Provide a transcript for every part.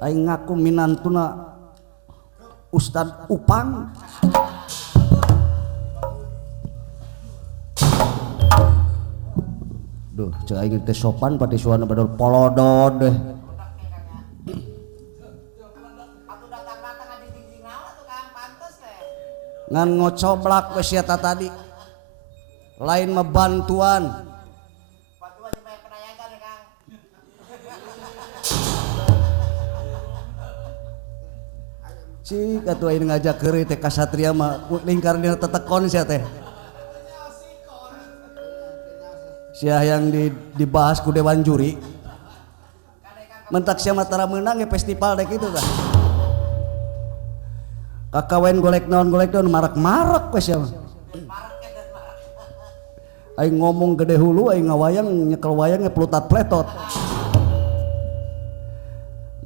aing ngaku minantuna Ustad Upang. Duh, cek aing teh sopan pati suana badol polodod deh. Ngan ngocoblak we sia tadi. Lain mah bantuan. Cik atuh aing ngajak keuri teh ka Satria mah lingkar dina tetekon sia teh. Sia yang dibahas ku dewan juri. Mentak sia matara meunang ge festival dek kitu tah. Kakawen golek naon marak-marak we sia. Aing ngomong gede hulu aing ngawayang nyekel wayang ge plutat pletot.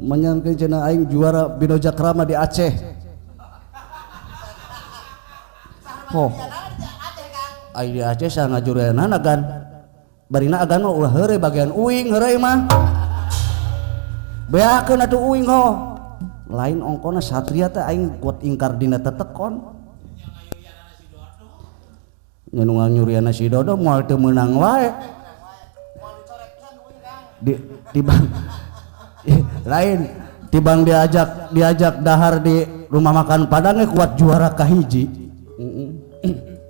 Menyangkeun cenah aing juara Bino Jakrama di Aceh. Oh. Aing di Aceh sa ngajureunana agan. Barina agan ulah heureuy bagian uing heureuy mah. Beakeun atuh uing ho. Lain ongkona Satria teh aing kuat ingkar dina tetekon. Nganungang nyuriana si Dodo moal teu meunang wae. Tibang lain tibang diajak dahar di rumah makan Padang kuat juara kahiji.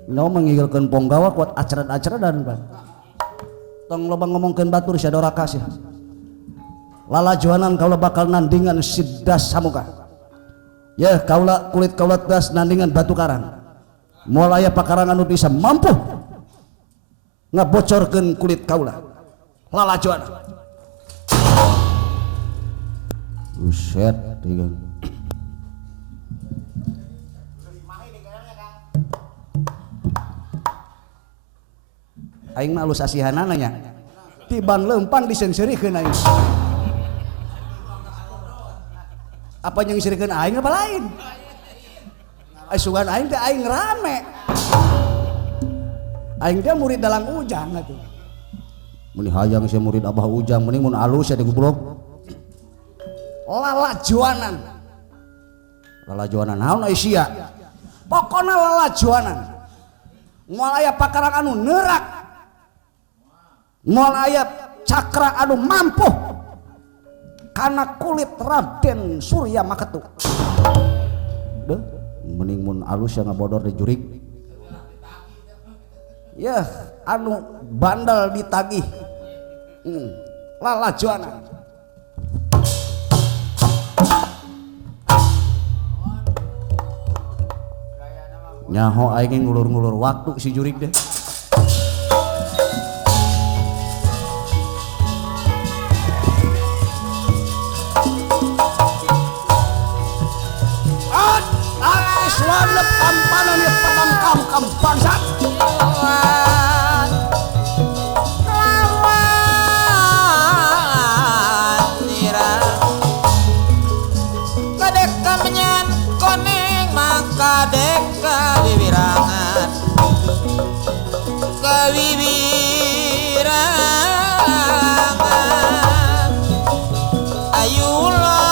No mangigilkeun Ponggawa kuat acret-acretan Pak. Tong loba ngomongkeun batur sia doraka sia. Lalajoanan kaula bakal nandingan sidas samuka. Ya kaula kulit kaula das nandingan batu karang. Moal aya pakarangan nu bisa mampu ngabocorkeun kulit kaula. Lalajoanan. Buset tiga. Aing mah alus asihanana nya. Tibang lempang disenserikeun aing. Apa yang disirikeun aing apa lain? Asugan aing teh aing rame. Aing teh murid dalang Ujang atuh. Mun hayang sia murid Abah Ujang mending mun alus ya di goblok. Lalajoanan. Lalajoanan naon ai sia? Pokona lalajoanan. Moal aya pakarang anu neurak. Moal aya cakra anu mampu karena kulit Raden Surya Maketu. Deh, mending mun alus yang ngabodor di jurig. Ya, anu bandal ditagih. Lalajoanan. Nyaho aing ngulur-ngulur waktu si jurig deh. Selamat tampanan ya penangkam bangsat. Kadeka menyan koneng maka deka bibirangan kewibirangan ayulah.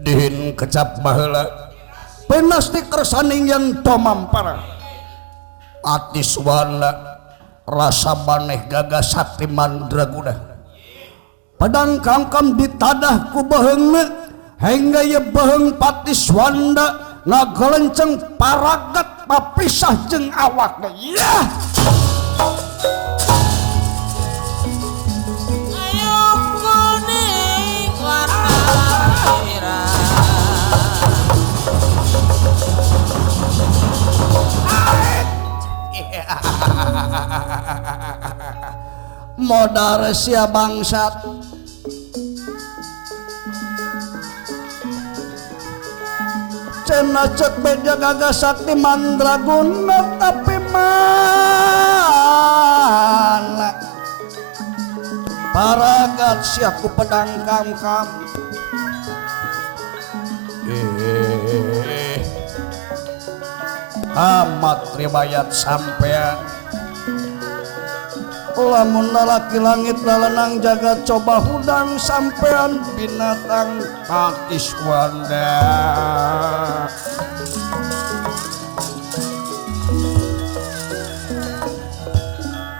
Dihin kecap baheula penasti kersaning yang tomampara atiswana rasa maneh gagas sakti mandraguna padang kangkam ditadah ku beheungna hingga ye beheung patiswanda ngagelenceng paragat papisah jeung awakna. Yah modal sia bangsat cenah cek beja gagas sakti mandraguna tapi mana haragat siaku pedang kamkam amat riwayat sampean lamun lalaki langit lalenang jagat coba hudang sampean binatang Patis Wanda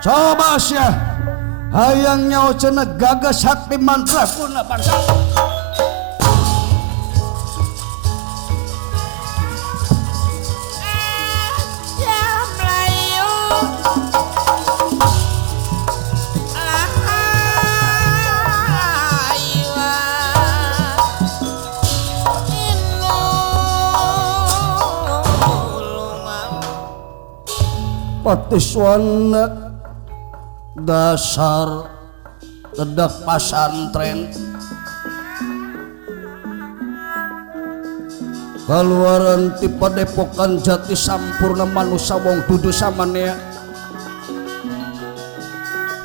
coba syah hayang nyawa cenah gagas sakti mantra kuna bangsa Patis Wanda dasar tedak pasantren kaluaran ti Padepokan Jati Sampurna manusia wong dudu samanea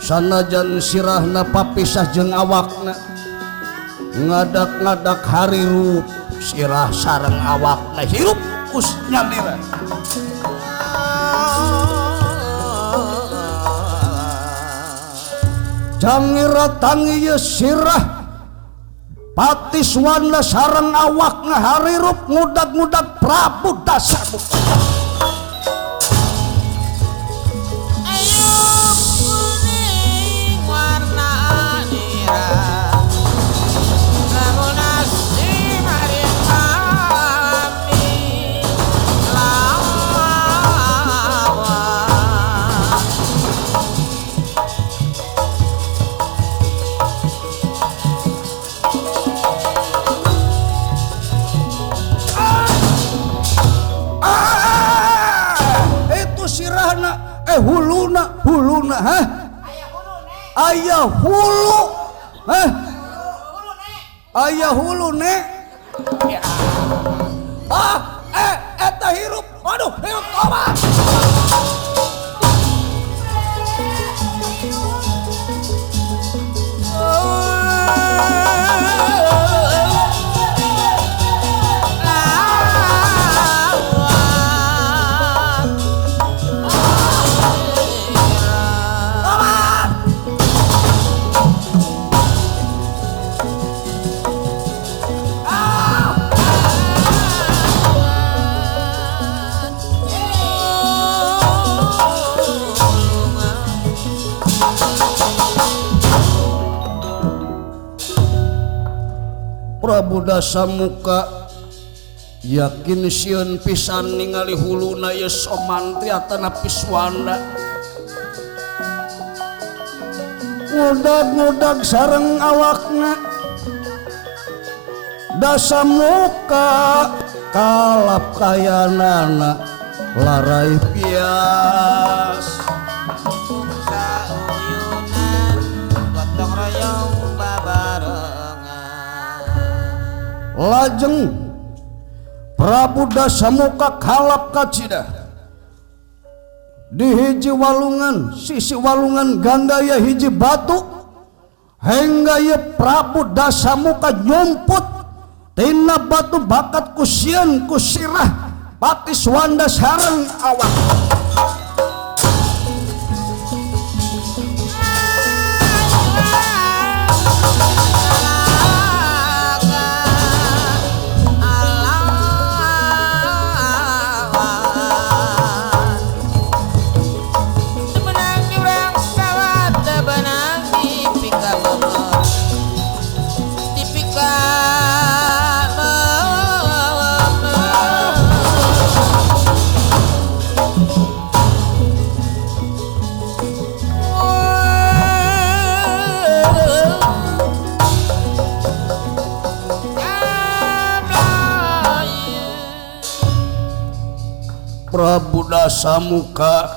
sanajan sirahna papisah jeung awakna ngadak-ngadak harirup sirah sareng awakna hirup us nyalira jangira tangieu sirah Patis Wanda sareng awakna harirup ngudag-ngudag Prabu Dasamuka Ayub kuning warna nira lamun asih hari kami lawan huluna hah aya hulu hah aya hulu nek eta hirup aduh hirup obat Prabu Dasamuka yakin sieun pisan ningali huluna ye somantri atana Piswanda ngudag-ngudag sareng awakna Dasamuka kalap kayanana larai pias sauyunan gotong royong lajeng Prabu Dasamuka kalap kacida di hiji walungan sisi walungan gandaya hiji batu hingga ye Prabu Dasamuka nyumput tina batu bakat kusieun kusirah Patis Wanda sareng awak Prabu Dasamuka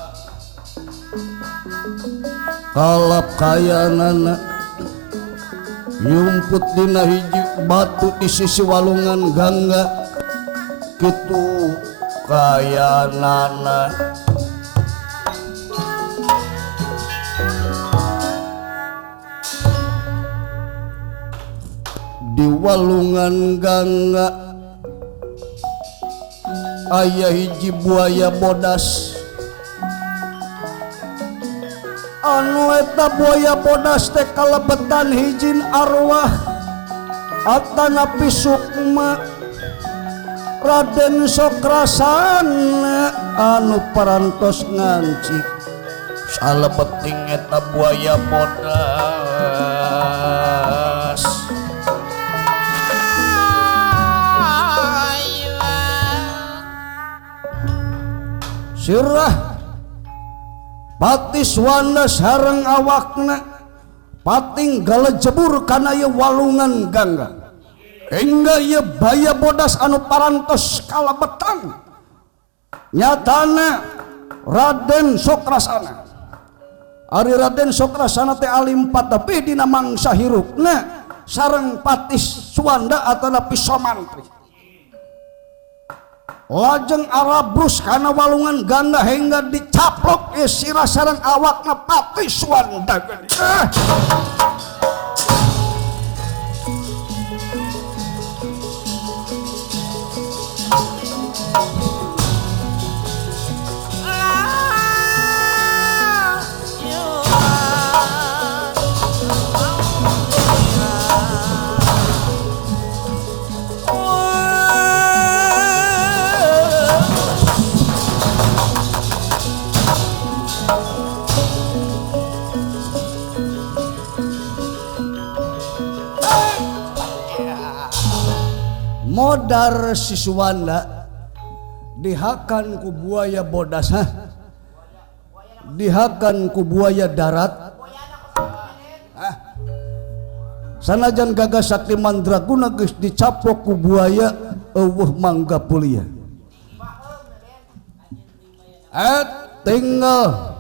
kalap kayanana nyumput dina hiji batu di sisi walungan gangga kitu kayanana di walungan Gangga aya hiji buaya bodas anu eta buaya bodas teh kalebetan hijin arwah atanapi sukma Raden Sokrasana anu parantos ngancik salebeting eta buaya bodas sirah Patiswanda sareng awakna pating galejebur kana ieu walungan Gangga hingga ieu baya bodas anu parantos kalabetan nyatana Raden Sokrasana ari Raden Sokrasana teh alim tapi dina mangsa hirupna sareng Patiswanda atanapi Somantri lajeng arabrus kana walungan Gangga hingga dicaplok sirah sareng awakna Patiswanda modar Siswanda dihakan ku buaya bodas dihakan ku buaya darat sanajan gagas sakti mandraguna geus dicaplok ku buaya eueuh mangga pulia tinggal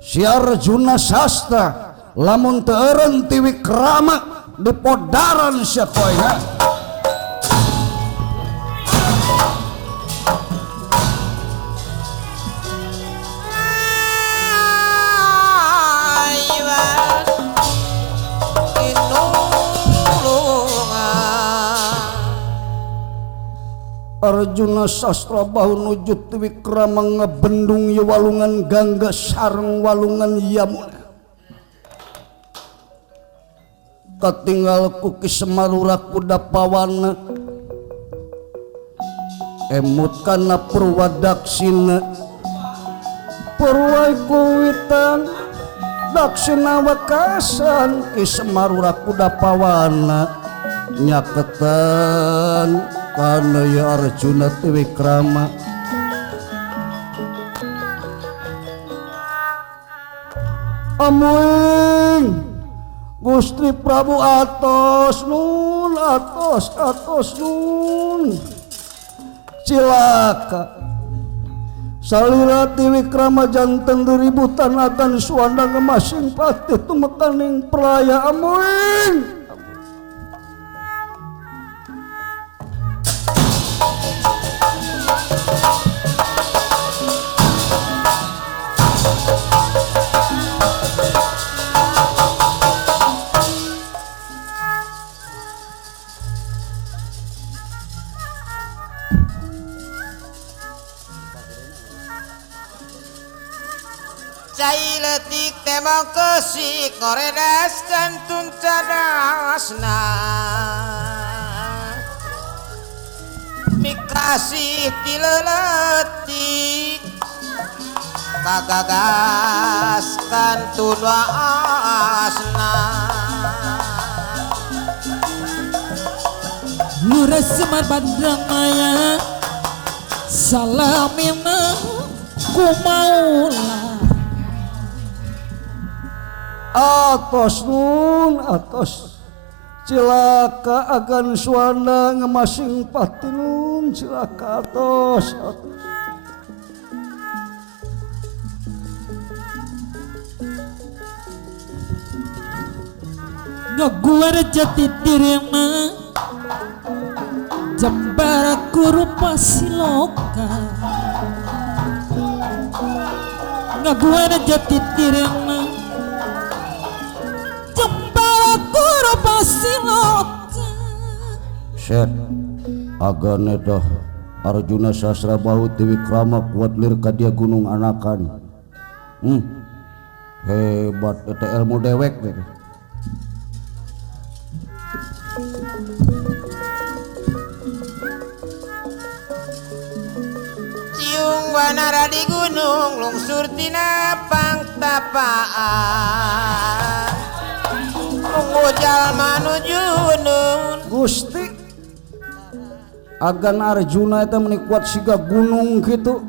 si Arjuna Sastra lamun teu eureun ti Wikrama dipodaran sia poeha Arjuna Sastra bahu nuju ti Wikrama ngebendung ieu walungan Gangga sareng walungan Yamuna katinggal ku Ki Semarura Kudapawana emut kana Purwadaksina Purwai kuwitan Daksina wekasan Ki Semarura Kudapawana nyaketan kana ya Arjuna ti Wikrama amuing Gusti Prabu atos nun atos nun cilaka salira ti Wikrama janten diributan akan suanda ngemasing pati tumekaning peraya amuing Cai letik temang kesik ngoredas kantun cadasna mikrasih tileletik kagagas kantun waasna Lurah Semar Bandramaya salamina kumaula atos nun atos cilaka agan suanda ngemasing pati nun cilaka atos ngaguar jati direma jambara kurupa siloka ngaguar jati direma jambara kurupa siloka Set agane dah Arjuna Sasrabahu Triwikrama kuat lir ka dia gunung anakan. Hebat eta ilmu dewek teh. Ciung banara di gunung lungsur tina pangtapaan tunggu jalma nuju nun Gusti agan Arjuna eta meuni kuat siga gunung kitu.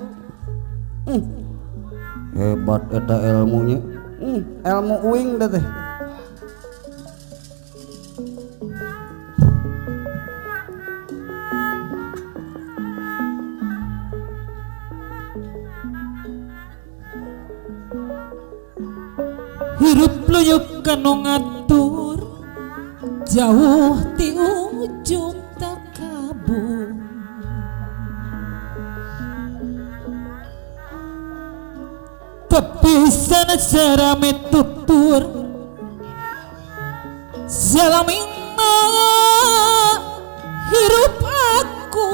Hebat eta ilmunya. Ilmu uing da teh. Hirup luyuk kanu ngatur jauh ti ujung takabur. Tapi sana sarame tutur salamina hirup aku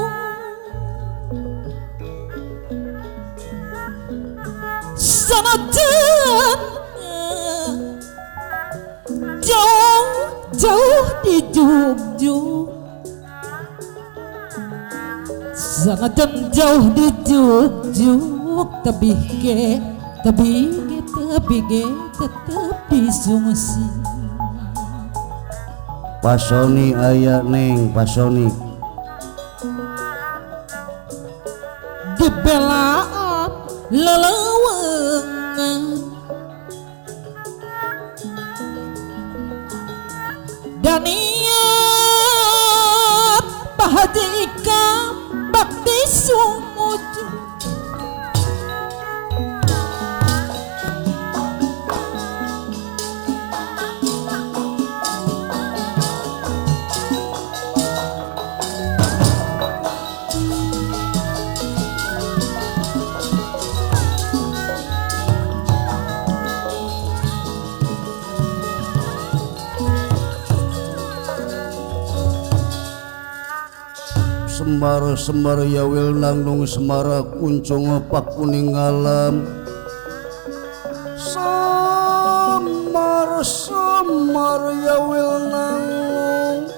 sanajan jauh di juk-juk sanajan jauh di juk-juk tapi tetapi sungsi Pasoni aya neng pasoni dibelaan lelawangan dan niat bahagia ikam bakti sumuju Sembar yawil nanggung semara kuncung pak kuning alam Semar yawil nanggung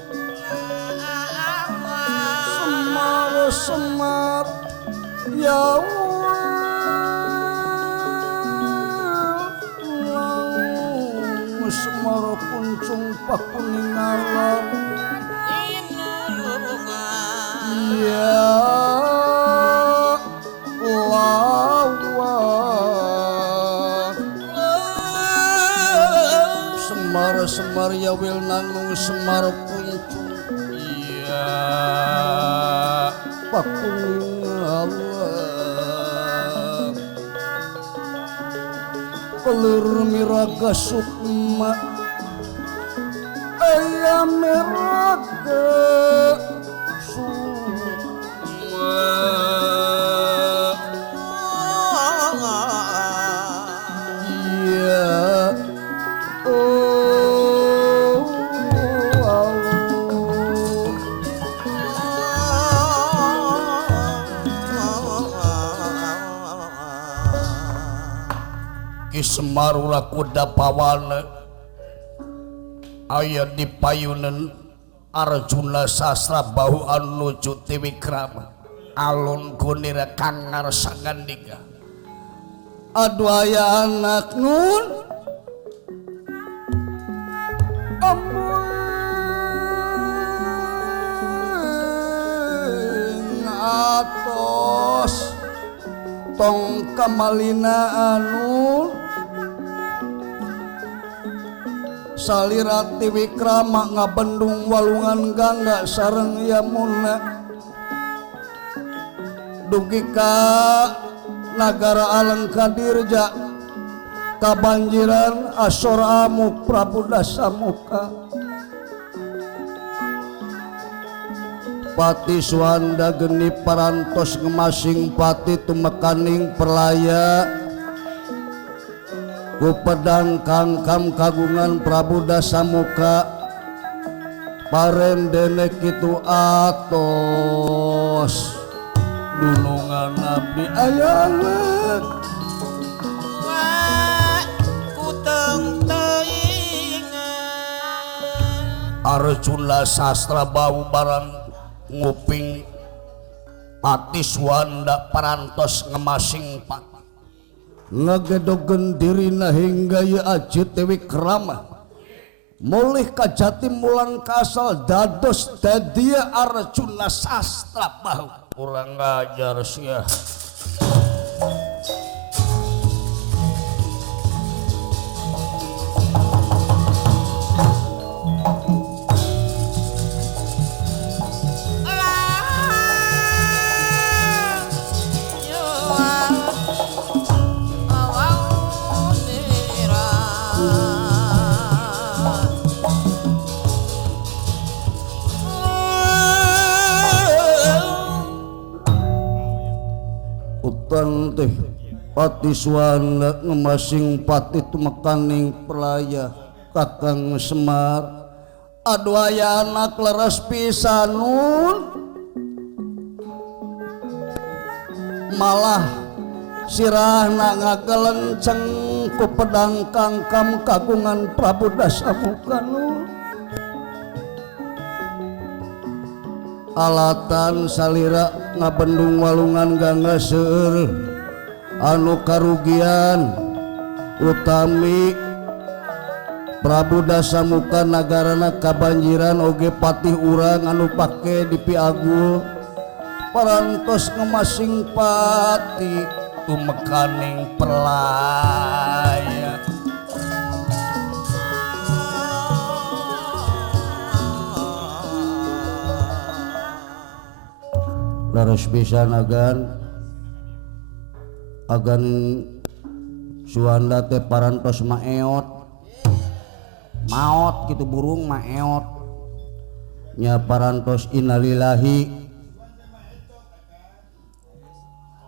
Semar yawil nanggung semara kuncung pak kuning alam Ya Allah Semar yawil nanggung semar kuncung Ya Pakuning Allah Pelur miraga sukma Ayam miraga Semarula kuda pawana aya di payunan Arjuna Sasrabahu anuju Triwikrama alun kunira kangar sangandika aduh aya anak nun amun atos tong kamalina anu salira Triwikrama ngabendung walungan gangga sareng yamuna dugi ka nagara Alengkadirja kabanjiran asor amuk Prabu Dasamuka Pati Suanda geni parantos ngemasing pati tumekaning perlaya ku pedang kangkam kagungan Prabu Dasamuka parendenek itu atos dulungan abdi ayangan kuteng teuing Arjuna sastra bau barang nguping patis wanda parantos ngemasing pak ngegedogen dirina hingga ya aji tewi kerama mulih ka Jatim mulang kasal dados dadia Arjuna sastra bau kurang ngajar sia utan teh pati suwana ngemasing pati tumekaning pelaya Kakang Semar aduh aya anak leres pisanun malah sirahna ngagelenceng ku pedang kangkam kagungan Prabu Dasamuka nun alatan salira ngabendung walungan gangga seueur anu karugian utami Prabu Dasamuka nagarana kabanjiran oge patih urang anu pake di Piagul parantos ngemasing pati tumekaning pelaya laras pisan agan suanda teh parantos maeot maot gitu burung maeot nya parantos innalillahi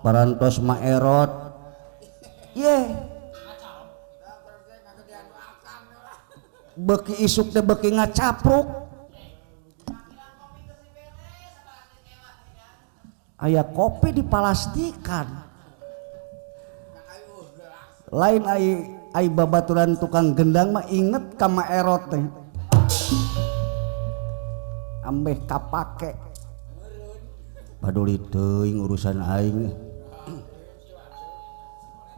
parantos maerot beki isuk teh beki ngacapruk aya kopi di palastikan lain ai babaturan tukang gendang mah inget ka maerot teh ambeh kapake paduli teuing urusan aing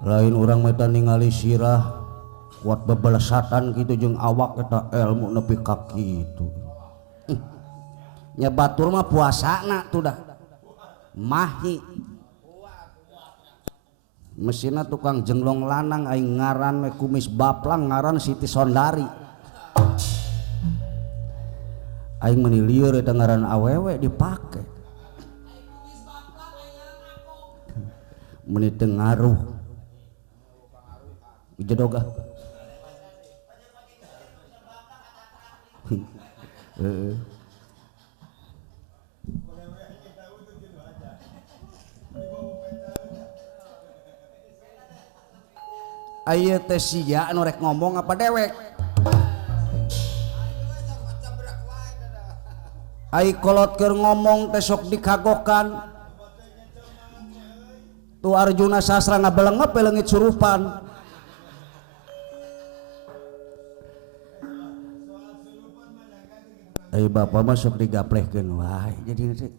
lain urang meta ningali sirah kuat bebalesatan gitu jeung awak eta ilmu nepi ka kitu nya batur mah puasana tuh dah mahi mesinna tukang jenglong lanang aing ngaran me kumis baplang ngaran Siti Sondari aing meuni lieur eta ngaran awewe dipake meuni teu ngaruh jedoga heeh aya teh sia anu rek ngomong apa dewek ai kolot keur ngomong teh sok dikagokan tu Arjuna sastra ngabelengep leungit surupan ai bapa mah sok digaplehkeun wae jadi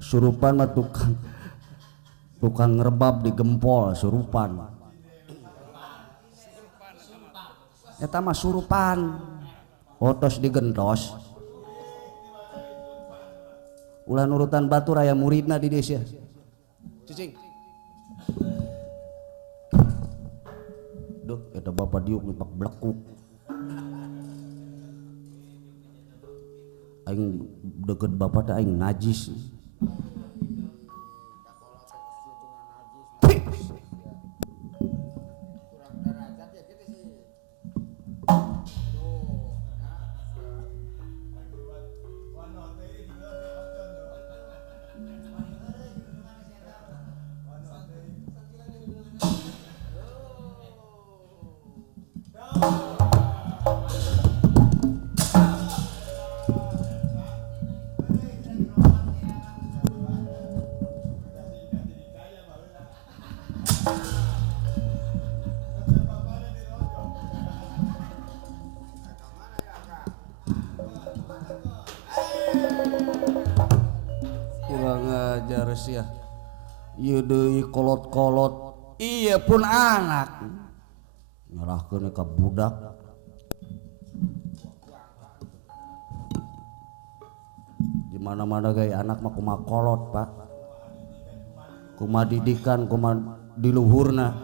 surupan mah tukang ngerebab di gempol surupan eta mah surupan otos digentos ulah nurutan batur aya muridna di desa cicing duh eta bapak diuk nepak blekuk aing deket bapak teh aing najis ajar sia ieu deui kolot-kolot iya pun anak nyerahkeun ka budak di mana-mana gaya anak mah kumaha kolot Pak kumaha didikan kumaha diluhurna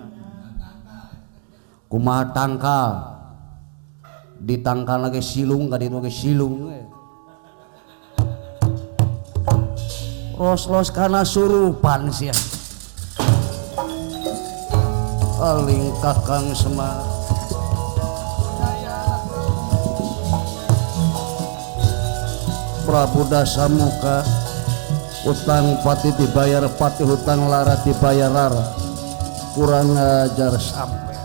kumaha tangkal ditangkal lagi silung ka ditu ge silung los kana surupan sia aling kakang Semar Prabu Dasamuka utang pati dibayar pati hutang lara dibayar lara kurang ajar sampai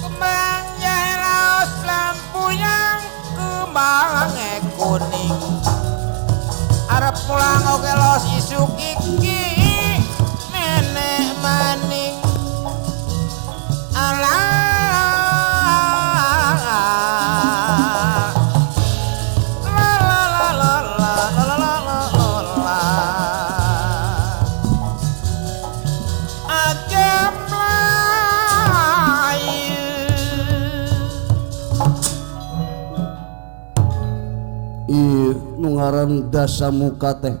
Kembang jahe laos lampu yang kembang kuning arep pulang oke los isu kiki nenek maning alah nu ngaran Dasamuka teh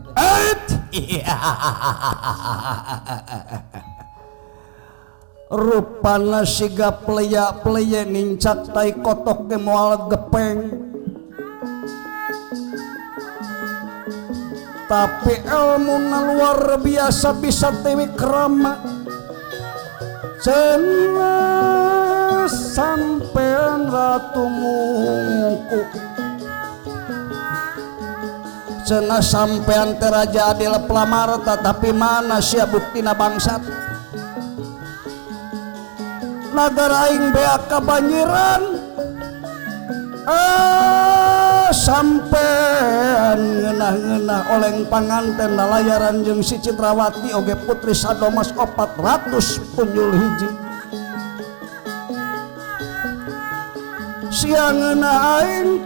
rupana siga pleya-pleya nincak tai kotok ge moal gepeng tapi ilmuna luar biasa bisa tewi krama cenah sampean ratu mungku cenah sampean teh raja adil pelamarta tapi mana sia buktina bangsat nagara aing bea kabanjiran sampean ngeunah-ngeunah oleng panganten lalayaran jeung si Citrawati oge putri Sadomas 400 punjul hiji sia ngeunah aing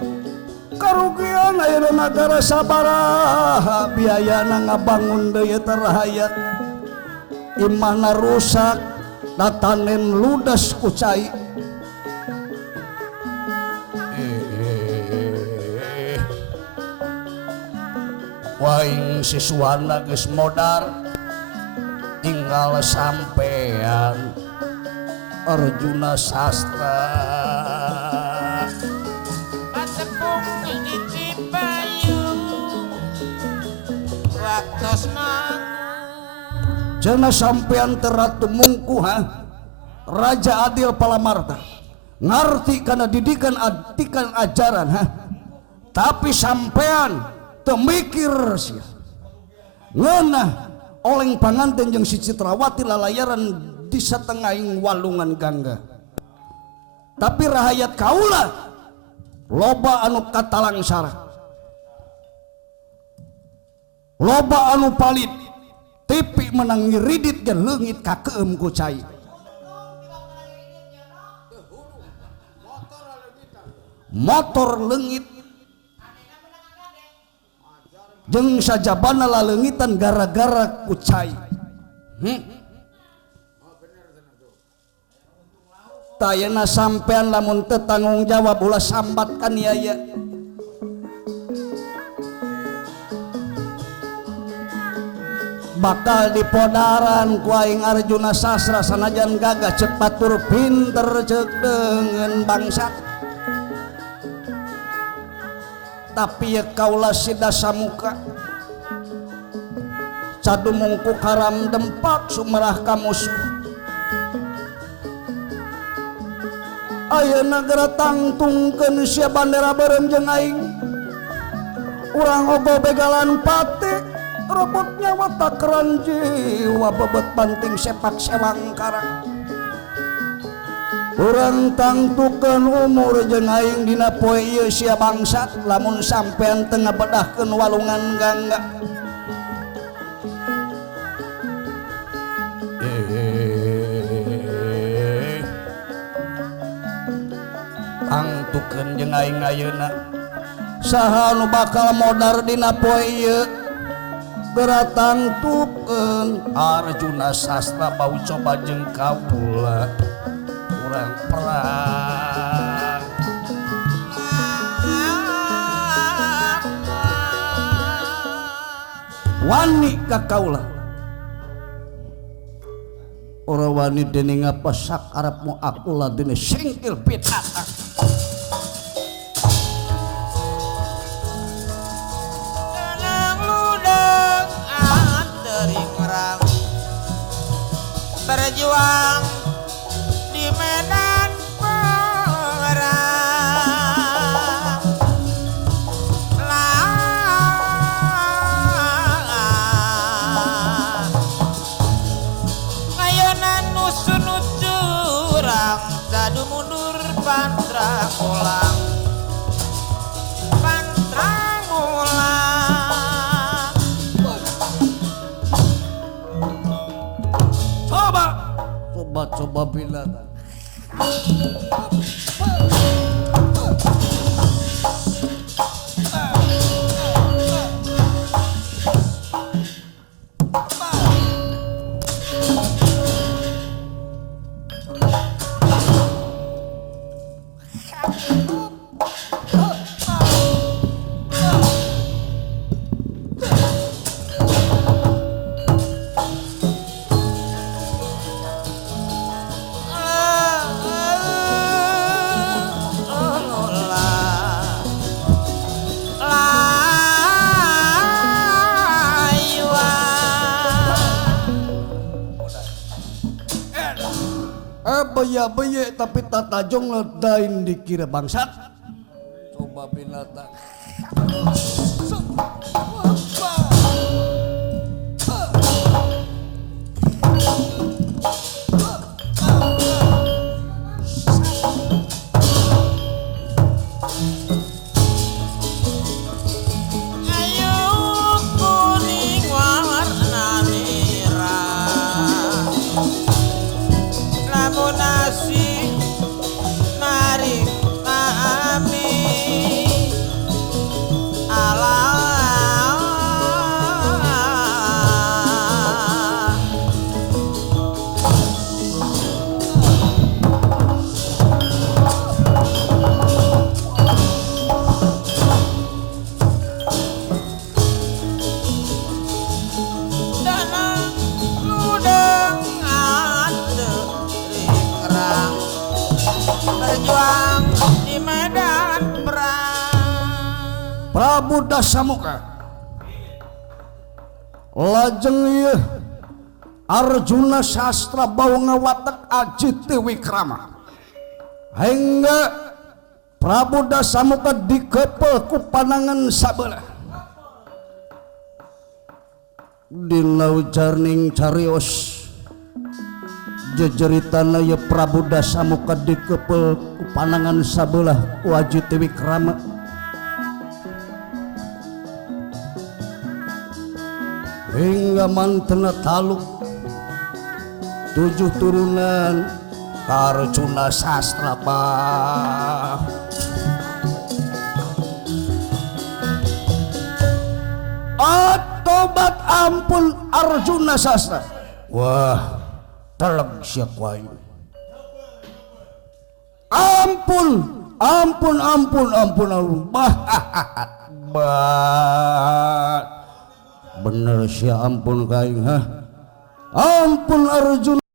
karugian ayeuna nagara sabaraha biayana ngabangun deui terhayat imahna rusak datanen ludas ku cai waing siswana geus modar tinggal sampean Arjuna Sastra cenah sampean teratu mungku raja adil palamarta ngarti kana didikan adikan ajaran tapi sampean teu mikir sia ngeunah oleng panganten jeung si Citrawati lalayaran di satengahing walungan gangga tapi rahayat kaula loba anu katalangsara loba anu palit tipi menang ngiridit ge leungit kakeum ku cai motor leungit jeung sajabana laleungitan gara-gara ku cai tayana sampean lamun teu tanggung jawab ulah sambat kaniaya bakal dipodaran ku aing Arjuna Sastra sanajan gagah ceuk batur pinter ceuk deungeun bangsa tapi ya kaula si Dasamuka cadu mungku karam dempak sumerah ka musuh ayeuna geura tangtungkeun sia bandera beureum jeung aing urang ogo begalan pati rebut nyawa takran jiwa bebet banting sepak sewangkara urang tangtukeun umur jeung aing dina poe ieu sia bangsat lamun sampean teu ngabedahkeun walungan gangga tangtukeun jeung aing ayeuna saha nu bakal modar dina poe ieu geratangtukeun Arjuna Sastra bau coba jeung kaula urang perang wani ka kaula ora wani dening ngapasak arep mu akulah dene singkil pitata Tenang ludeng antering orang berjuang di medan perang ngayonan nusu-nusu urang sadu mundur pantrang ulang coba binatang baya tapi tatajong ledain dikira bangsat coba binatang berjuang di medan perang Prabu Dasamuka lajeng ieu Arjuna Sastra bau ngawatek aji ti Wikrama hingga Prabu Dasamuka dikepel ku panangan sabelah dina jarning carios jejeritana ya Prabu Dasamuka dikepel ku panangan sabelah ku Aji Ti Wikrama hingga mantena taluk 7 turunan Arjuna Sastra Pak tobat ampun Arjuna Sastra wah teleg siap wae ampun bah bener sia ampun kaing ampun Arjuna